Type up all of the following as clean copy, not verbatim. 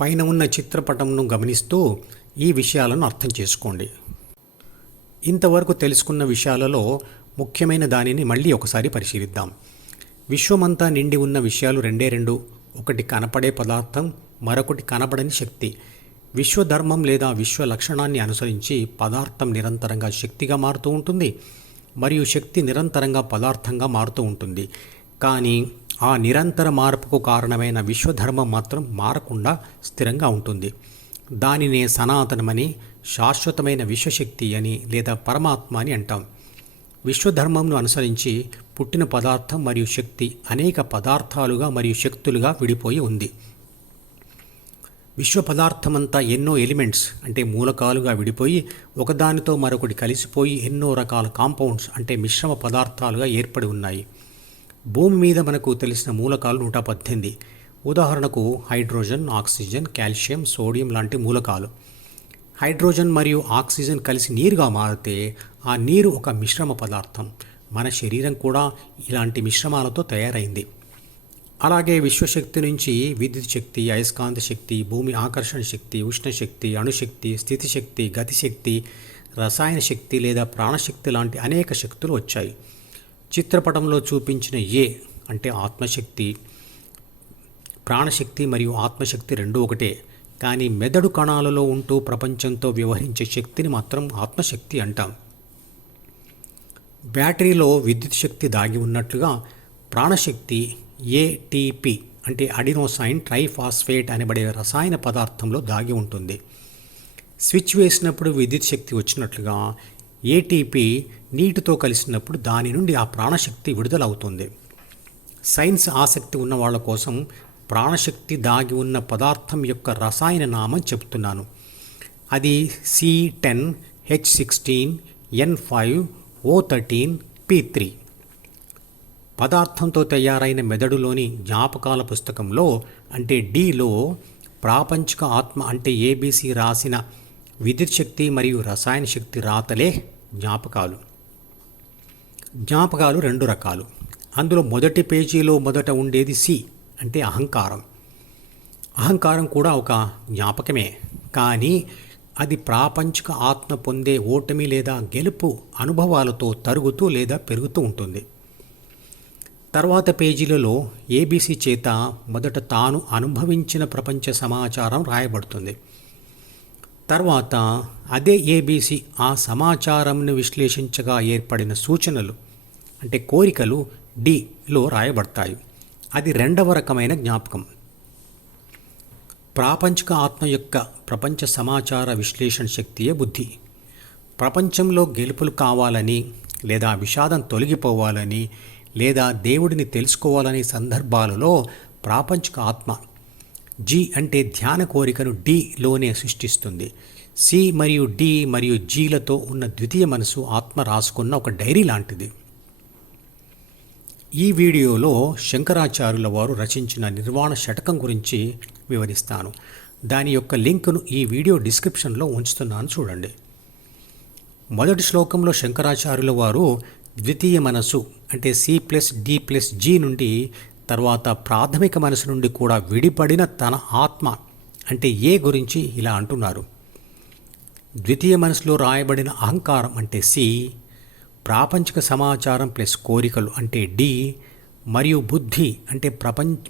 పైన ఉన్న చిత్రపటంను గమనిస్తూ ఈ విషయాలను అర్థం చేసుకోండి. ఇంతవరకు తెలుసుకున్న విషయాలలో ముఖ్యమైన దానిని మళ్ళీ ఒకసారి పరిశీలిద్దాం. విశ్వమంతా నిండి ఉన్న విషయాలు రెండే రెండు. ఒకటి కనపడే పదార్థం, మరొకటి కనపడని శక్తి. విశ్వధర్మం లేదా విశ్వ లక్షణాన్ని అనుసరించి పదార్థం నిరంతరంగా శక్తిగా మారుతూ ఉంటుంది మరియు శక్తి నిరంతరంగా పదార్థంగా మారుతూ ఉంటుంది. కానీ ఆ నిరంతర మార్పుకు కారణమైన విశ్వధర్మం మాత్రం మారకుండా స్థిరంగా ఉంటుంది. దానినే సనాతనమని, శాశ్వతమైన విశ్వశక్తి అని లేదా పరమాత్మ అని అంటాం. విశ్వధర్మంను అనుసరించి పుట్టిన పదార్థం మరియు శక్తి అనేక పదార్థాలుగా మరియు శక్తులుగా విడిపోయి ఉంది. విశ్వ పదార్థమంతా ఎన్నో ఎలిమెంట్స్ అంటే మూలకాలుగా విడిపోయి ఒకదానితో మరొకటి కలిసిపోయి ఎన్నో రకాల కాంపౌండ్స్ అంటే మిశ్రమ పదార్థాలుగా ఏర్పడి ఉన్నాయి. భూమి మీద మనకు తెలిసిన మూలకాలు 118. ఉదాహరణకు హైడ్రోజన్, ఆక్సిజన్, కాల్షియం, సోడియం లాంటి మూలకాలు. హైడ్రోజన్ మరియు ఆక్సిజన్ కలిసి నీరుగా మారితే ఆ నీరు ఒక మిశ్రమ పదార్థం. మన శరీరం కూడా ఇలాంటి మిశ్రమాలతో తయారైంది. అలాగే విశ్వశక్తి నుంచి విద్యుత్ శక్తి, అయస్కాంత శక్తి, భూమి ఆకర్షణ శక్తి, ఉష్ణశక్తి, అణుశక్తి, స్థితిశక్తి, గతిశక్తి, రసాయన శక్తి లేదా ప్రాణశక్తి లాంటి అనేక శక్తులు వచ్చాయి. చిత్రపటంలో చూపించిన ఏ అంటే ఆత్మశక్తి, ప్రాణశక్తి మరియు ఆత్మశక్తి రెండూ ఒకటే. కానీ మెదడు కణాలలో ఉంటూ ప్రపంచంతో వ్యవహరించే శక్తిని మాత్రం ఆత్మశక్తి అంటాం. బ్యాటరీలో విద్యుత్ శక్తి దాగి ఉన్నట్లుగా ప్రాణశక్తి ఏటీపీ అంటే అడినోసైన్ ట్రైఫాస్ఫేట్ అనబడే రసాయన పదార్థంలో దాగి ఉంటుంది. స్విచ్ వేసినప్పుడు విద్యుత్ శక్తి వచ్చినట్లుగా ఏటీపీ నీటితో కలిసినప్పుడు దాని నుండి ఆ ప్రాణశక్తి విడుదలవుతుంది. సైన్స్ ఆసక్తి ఉన్న వాళ్ళ కోసం ప్రాణశక్తి దాగి ఉన్న పదార్థం యొక్క రసాయన నామం చెప్తున్నాను. అది C10H16N5O13P3. పదార్థంతో తయారైన మెదడులోని జ్ఞాపకాల పుస్తకంలో అంటే డీలో ప్రాపంచిక ఆత్మ అంటే ABC రాసిన విద్యుత్ శక్తి మరియు రసాయన శక్తి రాతలే జ్ఞాపకాలు. జ్ఞాపకాలు రెండు రకాలు. అందులో మొదటి పేజీలో మొదట ఉండేది C అంటే అహంకారం. అహంకారం కూడా ఒక జ్ఞాపకమే, కానీ అది ప్రాపంచిక ఆత్మ పొందే ఓటమి లేదా గెలుపు అనుభవాలతో తరుగుతూ లేదా పెరుగుతూ ఉంటుంది. తర్వాత పేజీలలో ABC చేత మొదట తాను అనుభవించిన ప్రపంచ సమాచారం రాయబడుతుంది. తర్వాత అదే ABC ఆ సమాచారంను విశ్లేషించగా ఏర్పడిన సూచనలు అంటే కోరికలు Dలో రాయబడతాయి. అది రెండవ రకమైన జ్ఞాపకం. ప్రాపంచిక ఆత్మ యొక్క ప్రపంచ సమాచార విశ్లేషణ శక్తియే బుద్ధి. ప్రపంచంలో గెలుపులు కావాలని లేదా విషాదం తొలగిపోవాలని లేదా దేవుడిని తెలుసుకోవాలనే సందర్భాలలో ప్రాపంచిక ఆత్మ G అంటే ధ్యాన కోరికను Dలోనే సృష్టిస్తుంది. C మరియు D మరియు Gలతో ఉన్న ద్వితీయ మనసు ఆత్మ రాసుకున్న ఒక డైరీ లాంటిది. ఈ వీడియోలో శంకరాచార్యుల వారు రచించిన నిర్వాణ శతకం గురించి వివరిస్తాను. దాని యొక్క లింకును ఈ వీడియో డిస్క్రిప్షన్లో ఉంచుతున్నాను, చూడండి. మొదటి శ్లోకంలో శంకరాచార్యుల వారు ద్వితీయ మనసు అంటే C+D+G నుండి తర్వాత ప్రాథమిక మనసు నుండి కూడా విడిపడిన తన ఆత్మ అంటే ఏ గురించి ఇలా అంటున్నారు. ద్వితీయ మనసులో రాయబడిన అహంకారం అంటే C, ప్రాపంచిక సమాచారం ప్లస్ కోరికలు అంటే D మరియు బుద్ధి అంటే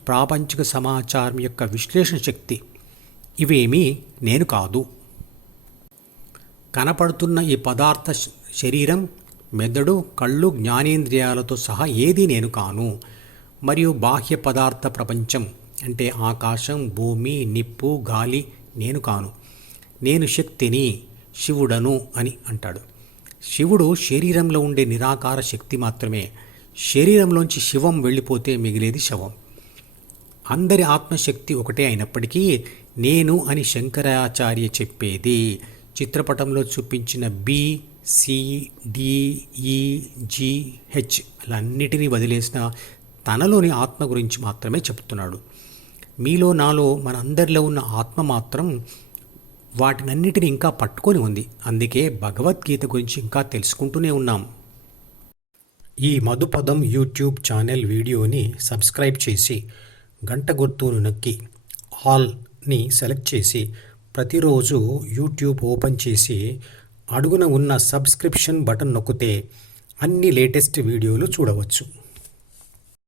ప్రాపంచిక సమాచారం యొక్క విశ్లేషణ శక్తి ఇవేమీ నేను కాదు. కనపడుతున్న ఈ పదార్థ శరీరం, మెదడు, కళ్ళు, జ్ఞానేంద్రియాలతో సహా ఏదీ నేను కాను. మరియు బాహ్య పదార్థ ప్రపంచం అంటే ఆకాశం, భూమి, నిప్పు, గాలి నేను కాను. నేను శక్తిని, శివుడను అని అంటాడు. శివుడు శరీరంలో ఉండే నిరాకార శక్తి మాత్రమే. శరీరంలోంచి శివం వెళ్ళిపోతే మిగిలేది శవం. అందరి ఆత్మశక్తి ఒకటే అయినప్పటికీ నేను అని శంకరాచార్య చెప్పేది చిత్రపటంలో చూపించిన BCDEGH అన్నిటినీ వదిలేసిన తనలోని ఆత్మ గురించి మాత్రమే చెప్తున్నాడు. మీలో, నాలో, మనందరిలో ఉన్న ఆత్మ మాత్రం వాటినన్నిటిని ఇంకా పట్టుకొని ఉంది. అందుకే భగవద్గీత గురించి ఇంకా తెలుసుకుంటూనే ఉన్నాం. ఈ మధుపదం యూట్యూబ్ ఛానల్ వీడియోని సబ్స్క్రైబ్ చేసి గంట గుర్తును నొక్కి ఆల్ ని సెలెక్ట్ చేసి ప్రతిరోజు యూట్యూబ్ ఓపెన్ చేసి అడుగున ఉన్న సబ్స్క్రిప్షన్ బటన్ నొక్కితే అన్ని లేటెస్ట్ వీడియోలు చూడవచ్చు.